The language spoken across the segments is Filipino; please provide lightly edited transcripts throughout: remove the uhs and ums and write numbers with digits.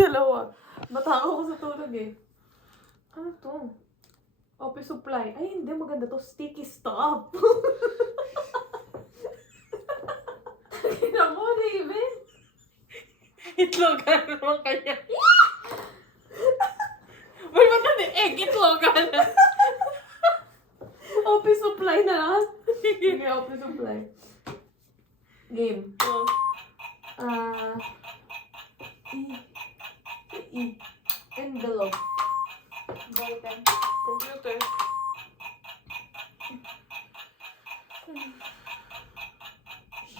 dalawa. Matakaw ko sa tulog eh. Ano to? Office supply. Ay, hindi. Maganda to. Sticky stuff. Tignan mo, Raven. Itlogan naman kanya. May mata ni egg, itlogan. Office supply na lang. Sige, office supply. Game. Oh. Envelope. Ballpen. Computer.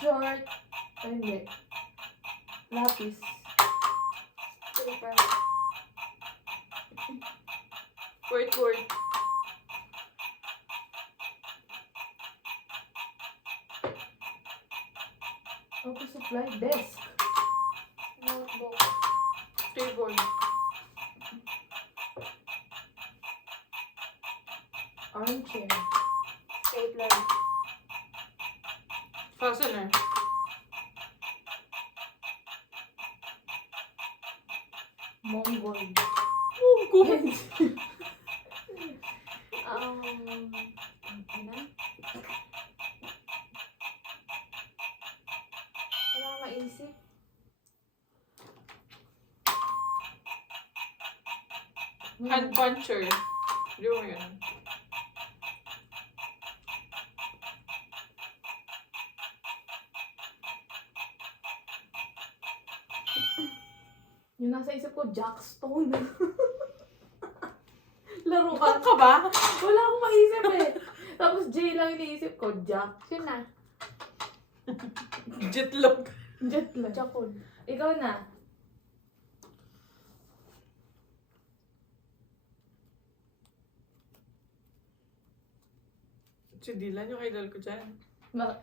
Short. Ay, hindi. Lapis. Paper. Word. Office supply. Desk. Notebook. Keyboard. Armchair. Stapler. Fastener. Mongol. Mongol. Ano? Wala akong maisip. Hand puncher. Di mo yun. Yung nasa isip ko, Jackstone. Laro Bakit ka. ka ba? Wala akong maisip eh. Tapos J lang iniisip ko, Jack. Yun na. Jetlog. Jet lang. Jakun. Ikaw na. Si Dylan yung idol ko dyan. Ma-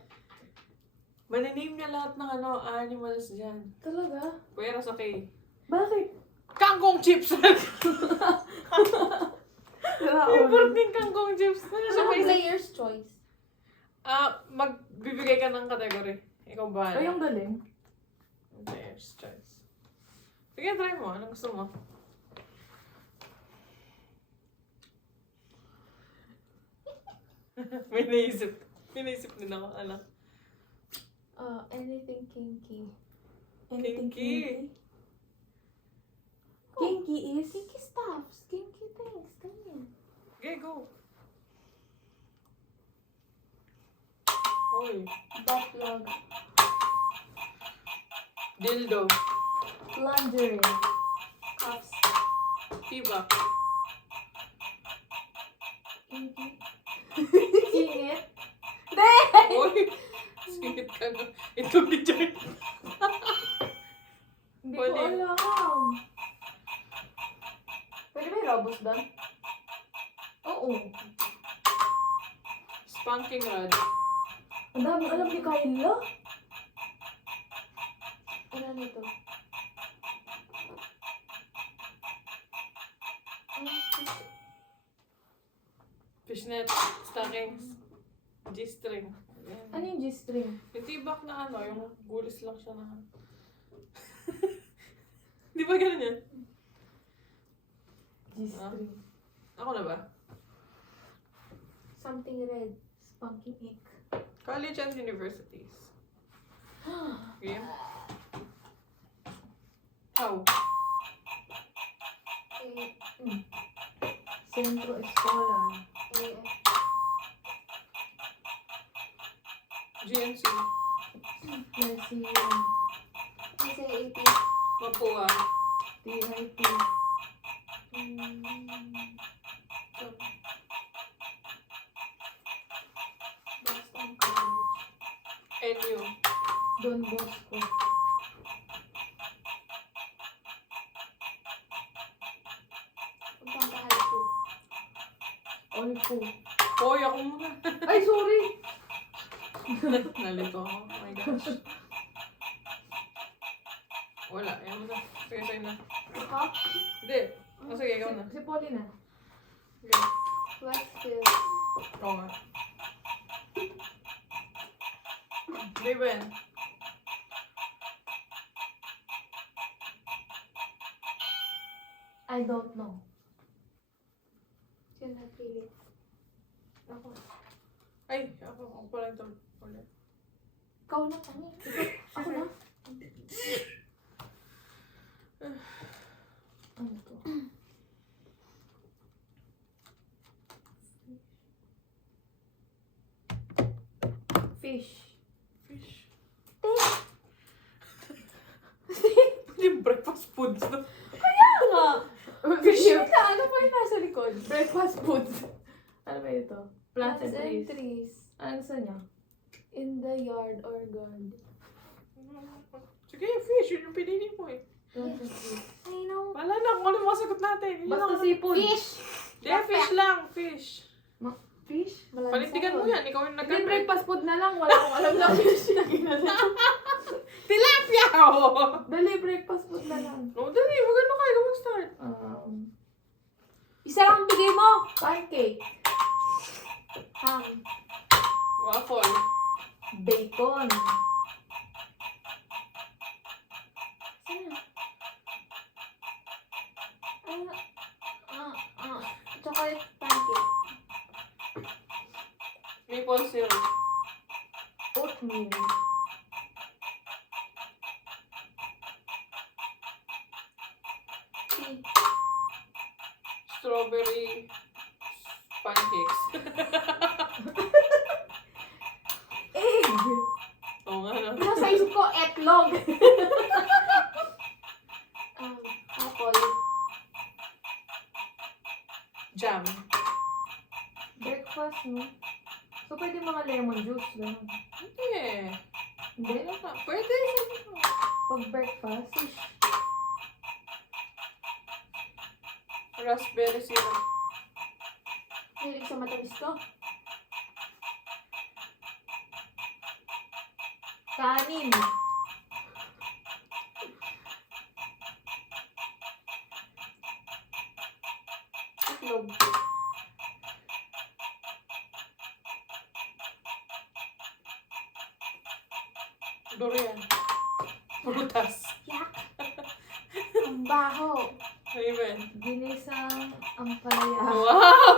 Maniname niya lahat ng animals dyan. Talaga? Pero sa K. Bakit? Kangkong chips! Favorite din kangkong chips. So, player's choice. Magbibigay ka ng category. Ikaw ba? Ay, yung galing. Player's choice. Sige, try mo. Anong gusto mo? May naisip din ako. Ano? Anything kinky. Anything Kinky. Kinky is? Kinky stuffs. Kinky things. Ganyan. Okay, go. Oy. Butt plug. Dildo. Plunger. Cuffs. Tibak. Kinky. Singit. Oy. Singit ka na. Ito ni Jen. Hindi ko Wali. alam. Pwede ba yung robos doon? Oo. Spanking rod. Ang dami alam ni Kyla. Ano nito? Fishnet. Stockings. G-string. Ayan. Ano yung G-string? Yung tibak na yung gulis lang siya na. Di ba ganun yan? G-string. Ako na ba? Something red. Spunky ink. College and universities. Game? How? Centro Escolar. GNC. Museum. SAAP. Mapua. TIP. Boston College. NU. Don Bosco. Pampanga High School. Olco. Hoy, ako muna. Ay, sorry! Nalito ako. Oh my gosh. Wala. Yan mo na. Sige, sa'yo na. Ako? Hindi. Oh, sige, ikaw na. Si Polly na. Sige. Westfield. Oo nga. Di ba yan? I don't know. Sino napili? Ako. Ay, ako pala ito. Ulit. Ikaw na kami. Ako na? Ano to? Fish. Fish. Fish. Yung breakfast foods na. Fish na. Ano pa yung nasa likod? Breakfast foods. Ano ba ito? Plants and trees. trees. Ano gusto niya? In the yard or garden. Sige, fish. Yun yung pinili mo eh. Plants and trees. I know. Wala na kung ano yung mga sagot natin. Yun Basta lang. seafood. Fish! Hindi, fish lang. Fish. Fish? Malansa Panindigan mo yun. yan. Ikaw yung Hindi, nag- breakfast food na lang. Wala akong alam na fish na ginagawa. Tilapia! Oh! Dali, breakfast food na lang. No, dali. Magano kayo. Ikaw mag-start. Isa lang bigay mo! Pancake. Ham. Waffle. Bacon. Sino? Chocolate pancake. Maple syrup. Oatmeal. Tea. Strawberry pancakes. Egg. Oo nga na. Ano sa isip ko? Etlog. Apple. Jam. Breakfast, no? So, pwede mga lemon juice, gano'n. Hindi. Hindi? Wala na. Pwede. Pag breakfast, Raspberry syrup. Hilig sa matamis to. kanin. Itlog. Durian. Prutas. Yak! Ang baho. Raven. Ginisang ampalaya. Wow!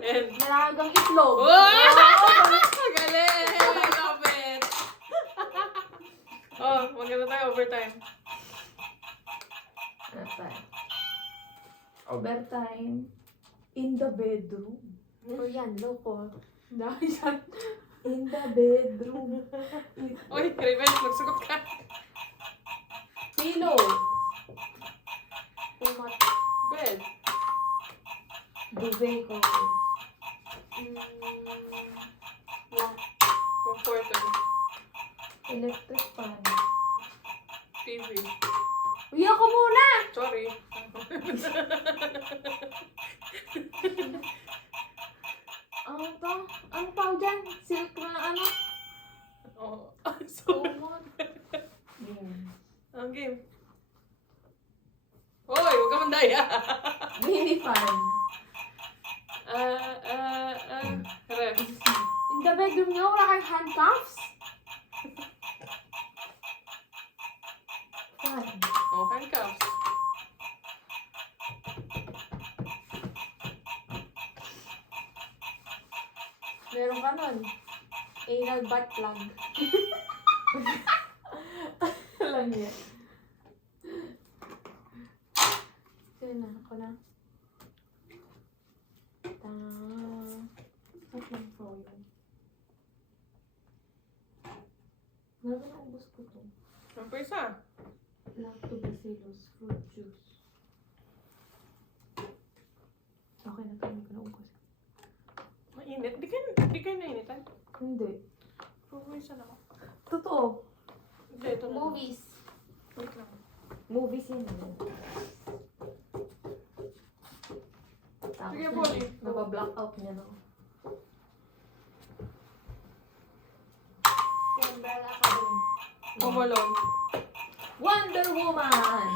And... Nalagang itlog. Wow! Galing! I love it! Oh, maganda tayo overtime. Ano pa? Overtime. In the bedroom. O yan, loko. Dahil yan. In the bedroom. Uy, Raven, magsagot ka. Pillow. Pumat. Bed. Duvet ko. Yak. Comforter. Electric fan. TV. Uy, ako muna! Sorry. Ano to? Ano tawag dyan? Silk na ano? Oh, sorry. Kumot. Game. Ang game. Hoy, huwag ka mandaya. Mini fan. Ref. In the bedroom nyo, wala kayong handcuffs? Fan. Oh, handcuffs. Meron ka nun. Anal butt plug. Lang yan. Sino na? Ako na. Ba't lang po yun? Grabe na ubos ko to. Ang pa isa. Lactobacillus fruit juice. Okay na to, hindi ko na ubos. Mainit. Di ka nainitan. Hindi. Pupuwisan ako. Totoo. Hindi, ito na. Movies. Wait lang. Movies yan. Tapos Sige, na, Polly. nabablock out niya no. The Umbrella Academy. Home Alone. Wonder Woman!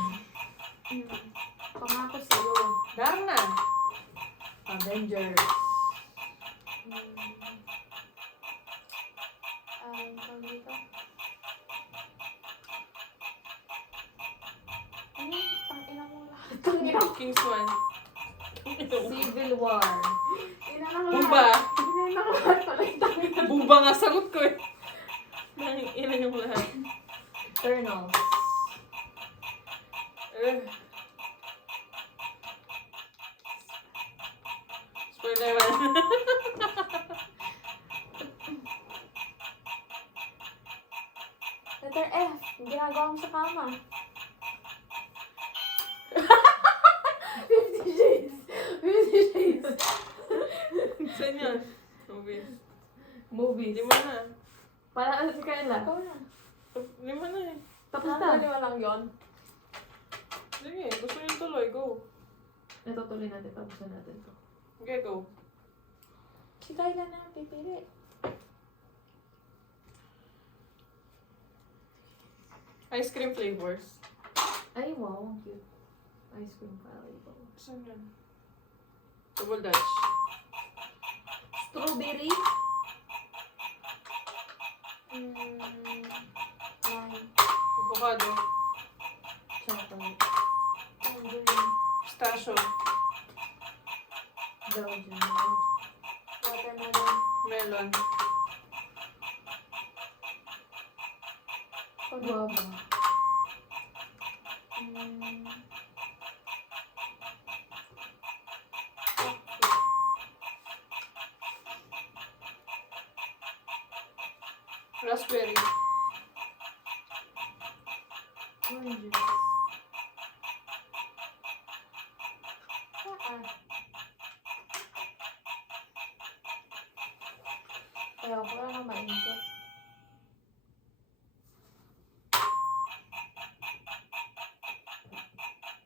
Pangako sa'yo. Darna. Avengers. Tawag dito. Ano? Pang-ina mo lahat. Kingsman. Civil War. Buba. Inanakalat pala yung tangin. Buba nga sagot ko eh. Ina yung lahat. Eternals. Spider-Man. Letter F. Yung ginagawa mo sa kama. 50 Shades. 50 Shades. Saan yun? Movies. Movies. Lima na. Parang ano si Kayla? Ikaw na. Lima na eh. Tapos na. Nakakaliwa lang yun. Sige, gusto nyo tuloy. Go. Ito tuloy natin. Tapusin natin to. Okay, go. Si Kayla na ang pipili. Ice cream flavors. Ay, wow. Ang cute. Ice cream flavor. Saan yun? Double Dutch. Strawberry. Lime. Avocado. Chocolate. Pistachio. Belgian. Watermelon. Melon. Guava. Raspberry. Oranges. Kaya ko lang na mainisip.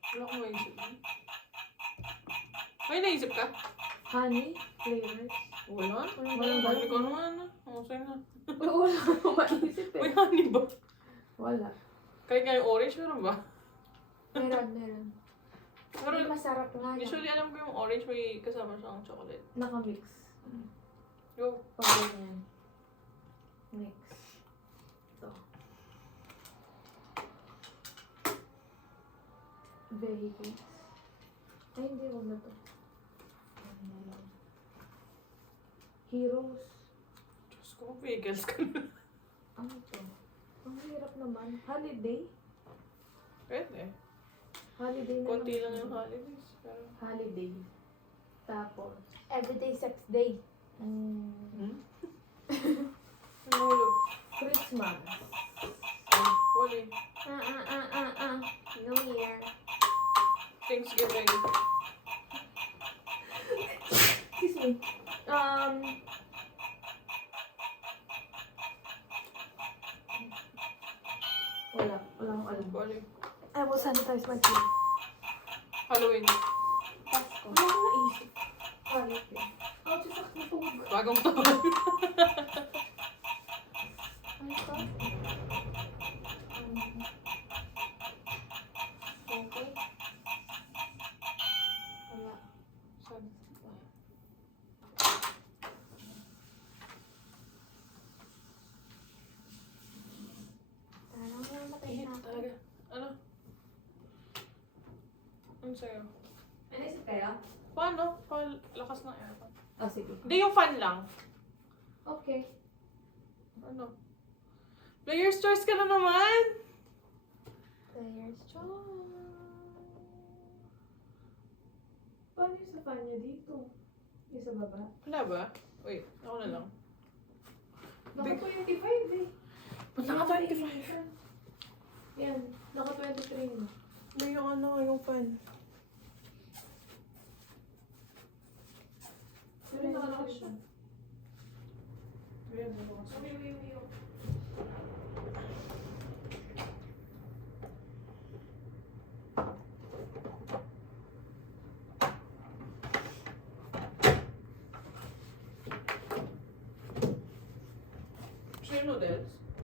Wala akong maisip. May naisip ka? Honey flavors. Wala. Walang Hindi ko naman. Sa'yo na. Wala akong maisip May eh. honey ba? Wala. Kahit nga yung orange, meron ba? Meron. Pero Hindi masarap nga yan. usually alam ko yung orange may kasama siyang chocolate. Nakamix. Go. Pag ganyan. Mix. Ito. Vehicles. Ay, hindi. Huwag na to. Ano na lang. Heroes. Diyos ko, vehicles ka na. Ano to? Ang hirap naman. Holiday? Pwede. Holiday na Konti lang naman. yung holidays. Pero... Holiday. Tapos. Everyday sex day. Hmm? Nahulog. Christmas. Wali. New Year. Thanksgiving. Excuse me. Wala akong alam. Wali. I will sanitize my teeth. Halloween. Pasko. Wala akong naisip. Holiday. Oh, sasakit po. Bagong taon. Ano ito? Okay. Wala. Saan? Parang namatay Ihit na ako. talaga. Ano? Ano sa'yo? May naisip kayo? Paano? Lakas ng aircon. Oh, sige. Hindi yung fan lang. Okay. Ano? Player's choice ka na naman! Player's choice. Paano yung sa kanya dito? Yung sa baba? Wala ba? Wait, ako na lang. Naka 25 eh. Naka 25. Yan. Naka 23 na. May yung ano, yung fan. Pero nakalakas siya. Ayan, bukas. Uy. Gusto yung noodles?